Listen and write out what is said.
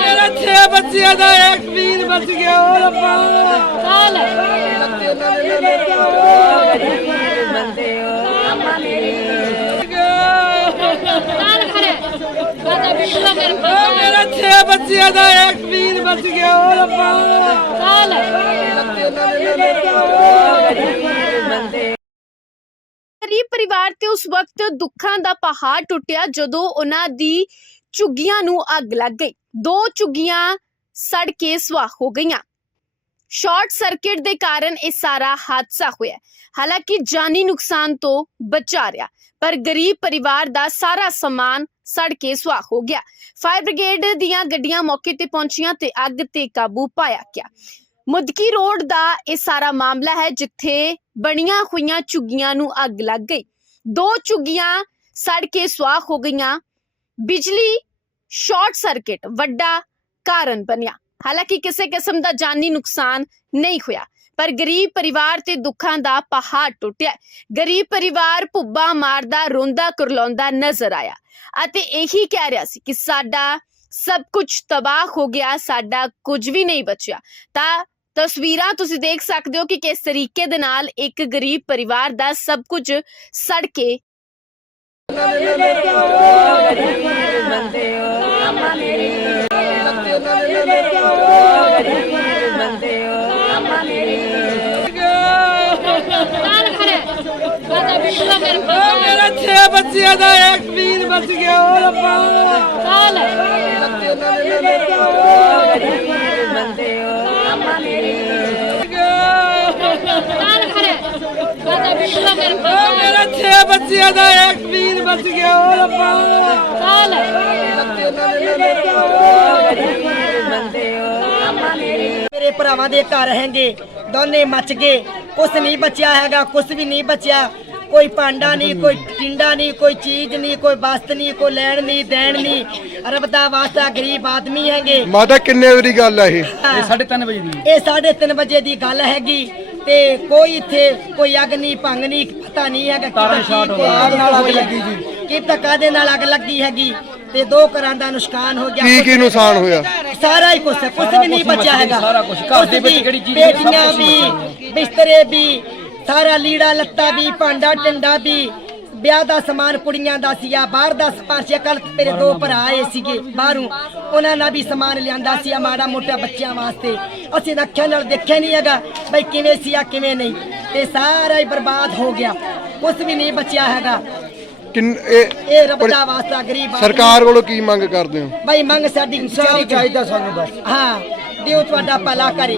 ਮੇਰੇ ਛੇ ਬੱਚਿਆਂ ਦਾ ਇੱਕ ਵੀਰ ਬਚ ਗਿਆ ਉਹ ਰੱਬਾ। ਦਾ ਮੇਰੇ ਛੇ ਬੱਚਿਆਂ ਦਾ ਇੱਕ ਵੀਰ ਬਚ ਗਿਆ ਉਹ ਰੱਬਾ। ਨਾਲ ਪਰਿਵਾਰ ਤੇ ਉਸ ਵਕਤ ਦੁੱਖਾਂ ਦਾ ਪਹਾੜ ਟੁੱਟਿਆ ਜਦੋਂ ਉਹਨਾਂ ਦੀ ਝੁੱਗੀਆਂ ਨੂੰ ਅੱਗ ਲੱਗ ਗਈ। ਦੋ ਝੁੱਗੀਆਂ ਸੜ ਕੇ ਸੁਆਹ ਹੋ ਗਈਆਂ। ਸ਼ਾਰਟ ਸਰਕਟ ਦੇ ਕਾਰਨ ਇਹ ਸਾਰਾ ਹਾਦਸਾ ਹੋਇਆ ਹਾਲਾਂਕਿ ਜਾਨੀ ਨੁਕਸਾਨ ਤੋਂ ਬਚਾ ਰਿਹਾ ਪਰ ਗਰੀਬ ਪਰਿਵਾਰ ਦਾ ਸਾਰਾ ਸਮਾਨ ਸੜ ਕੇ ਸੁਆਹ ਹੋ ਗਿਆ। ਫਾਇਰ ਬ੍ਰਿਗੇਡ ਦੀਆਂ ਗੱਡੀਆਂ ਮੌਕੇ ਤੇ ਪਹੁੰਚੀਆਂ ਤੇ ਅੱਗ ਤੇ ਕਾਬੂ ਪਾਇਆ ਗਿਆ। ਮੁਦਕੀ ਰੋਡ ਦਾ ਇਹ ਸਾਰਾ ਮਾਮਲਾ ਹੈ, ਜਿੱਥੇ ਬਣੀਆਂ ਹੋਈਆਂ ਝੁੱਗੀਆਂ ਨੂੰ ਅੱਗ ਲੱਗ ਗਈ। ਦੋ ਝੁੱਗੀਆਂ ਸੜ ਕੇ ਸੁਆਹ ਹੋ ਗਈਆਂ। ਬਿਜਲੀ ਸ਼ਾਰਟ ਸਰਕਟ, ਵੱਡਾ ਕਾਰਨ ਬਣਿਆ। ਹਾਲਾਂਕਿ ਕਿਸੇ ਕਿਸਮ ਦਾ ਜਾਨੀ ਨੁਕਸਾਨ ਨਹੀਂ ਹੋਇਆ, ਪਰ ਗਰੀਬ ਪਰਿਵਾਰ ਤੇ ਦੁੱਖਾਂ ਦਾ ਪਹਾੜ ਟੁੱਟਿਆ। ਗਰੀਬ ਪਰਿਵਾਰ ਭੁੱਬਾ ਮਾਰਦਾ, ਰੋਂਦਾ, ਕੁਰਲਾਉਂਦਾ ਨਜ਼ਰ ਆਇਆ ਅਤੇ ਇਹੀ ਕਹਿ ਰਿਹਾ ਸੀ ਕਿ ਸਾਡਾ ਸਭ ਕੁਝ ਤਬਾਹ ਹੋ ਗਿਆ, ਸਾਡਾ ਕੁਝ ਵੀ ਨਹੀਂ ਬਚਿਆ। ਤਾਂ ਤਸਵੀਰਾਂ ਤੁਸੀਂ ਦੇਖ ਸਕਦੇ ਹੋ ਕਿ ਕਿਸ ਤਰੀਕੇ ਦੇ ਨਾਲ ਇੱਕ ਗਰੀਬ ਪਰਿਵਾਰ ਦਾ ਸਭ ਕੁਝ ਸੜ ਕੇ ਮੇਰੇ ਛੇ ਬੱਚਿਆਂ ਦਾ ਇੱਕ ਵੀਰ ਬਚ ਗਿਆ ਉਹ ਰੱਬਾ ਨਾਲ ਮੇਰੇ ਕੋਲ ਮੇਰਾ ਛੇ ਬੱਚਿਆਂ ਦਾ ਇੱਕ ਵੀਰ ਬਚ ਗਿਆ ਉਹ ਰੱਬਾ। ਨਾਲ ਮੇਰੇ ਭਰਾਵਾਂ ਦੇ ਘਰ ਹੈਗੇ ਦੋਨੇ ਮੱਚ ਗਏ। ਕੁਛ ਨਹੀਂ ਬਚਿਆ ਹੈਗਾ ਕੁਛ ਵੀ ਨਹੀਂ ਬਚਿਆ। ਕੋਈ ਭਾਂਡਾ ਨਹੀਂ ਕੋਈ ਟਿੰਡਾ ਨਹੀਂ ਕੋਈ ਚੀਜ਼ ਨਹੀਂ ਕੋਈ ਵਸਤ ਨਹੀਂ ਕੋਈ ਲੈਣ ਨਹੀਂ ਦੇਣ ਨਹੀਂ। ਰੱਬ ਦਾ ਵਾਸਤਾ ਗਰੀਬ ਆਦਮੀ ਹੈਗੇ। ਮਾਤਾ ਕਿੰਨੇ ਵਾਰੀ ਗੱਲ ਆ ਇਹ? ਇਹ 3:30 ਵਜੇ ਦੀ। ਇਹ 3:30 ਵਜੇ ਦੀ ਗੱਲ ਹੈਗੀ। ਤੇ ਕੋਈ ਇੱਥੇ ਕੋਈ ਅੱਗ ਨਹੀਂ ਭੰਗ ਨਹੀਂ ਪਤਾ ਨਹੀਂ ਹੈਗਾ ਤਾਰਾਂ ਸ਼ਾਟ ਹੋ ਨਾਲ ਅੱਗ ਲੱਗੀ ਜੀ। ਕੀ ਪਤਾ ਕਾਦੇ ਨਾਲ ਅੱਗ ਲੱਗੀ ਹੈਗੀ। ਤੇ ਦੋ ਘਰਾਂ ਦਾ ਨੁਕਸਾਨ ਹੋ ਗਿਆ। ਕੀ ਕੀ ਨੁਕਸਾਨ ਹੋਇਆ? ਸਾਰਾ ਹੀ ਕੁਛ ਹੈ। ਕੁਛ ਵੀ ਨਹੀਂ ਬਚਿਆ ਹੈਗਾ। ਸਾਰਾ ਕੁਝ ਘਰ ਦੇ ਵਿੱਚ ਕਿਹੜੀ ਚੀਜ਼ ਬੇਟੀਆਂ ਵੀ ਬਿਸਤਰੇ ਵੀ ਸਾਰਾ ਲੀੜਾ ਲੱਤਾ ਵੀ ਭਾਂਡਾ ਟੰਡਾ ਵੀ ਵਿਆਹ ਦਾ ਸਮਾਨ ਕੁੜੀਆਂ ਦਾ ਸੀਆ ਬਾਹਰ ਦਾ ਸਮਾਨ ਸੀ। ਕੱਲ ਮੇਰੇ ਦੋ ਭਰਾ ਆਏ ਸੀਗੇ ਬਾਹਰੋਂ। ਉਹਨਾਂ ਨਾਲ ਵੀ ਸਮਾਨ ਲਿਆਂਦਾ ਸੀ ਮਾੜਾ ਮੋਟਾ ਬੱਚਿਆਂ ਵਾਸਤੇ। ਅਸੀਂ ਅੱਖਾਂ ਨਾਲ ਦੇਖਿਆ ਨਹੀਂ ਹੈਗਾ ਬਈ ਕਿਵੇਂ ਸੀ ਆ ਕਿਵੇਂ ਨਹੀਂ। ਤੇ ਸਾਰਾ ਹੀ ਬਰਬਾਦ ਹੋ ਗਿਆ। ਕੁਝ ਵੀ ਨਹੀਂ ਬਚਿਆ ਹੈਗਾ। ਕਿੰਨ ਇਹ ਇਹ ਰੱਬ ਦਾ ਵਾਸਤਾ ਗਰੀਬ ਆਦਮੀ- ਸਰਕਾਰ ਕੋਲੋਂ ਕੀ ਮੰਗ ਕਰਦੇ ਹੋ? ਭਾਈ ਮੰਗ ਸਾਡੀ ਚਾਹੀਦਾ ਸਾਨੂੰ ਬਸ। ਹਾਂ ਦਿਓ ਤੁਹਾਡਾ ਭਲਾ ਕਰੇ।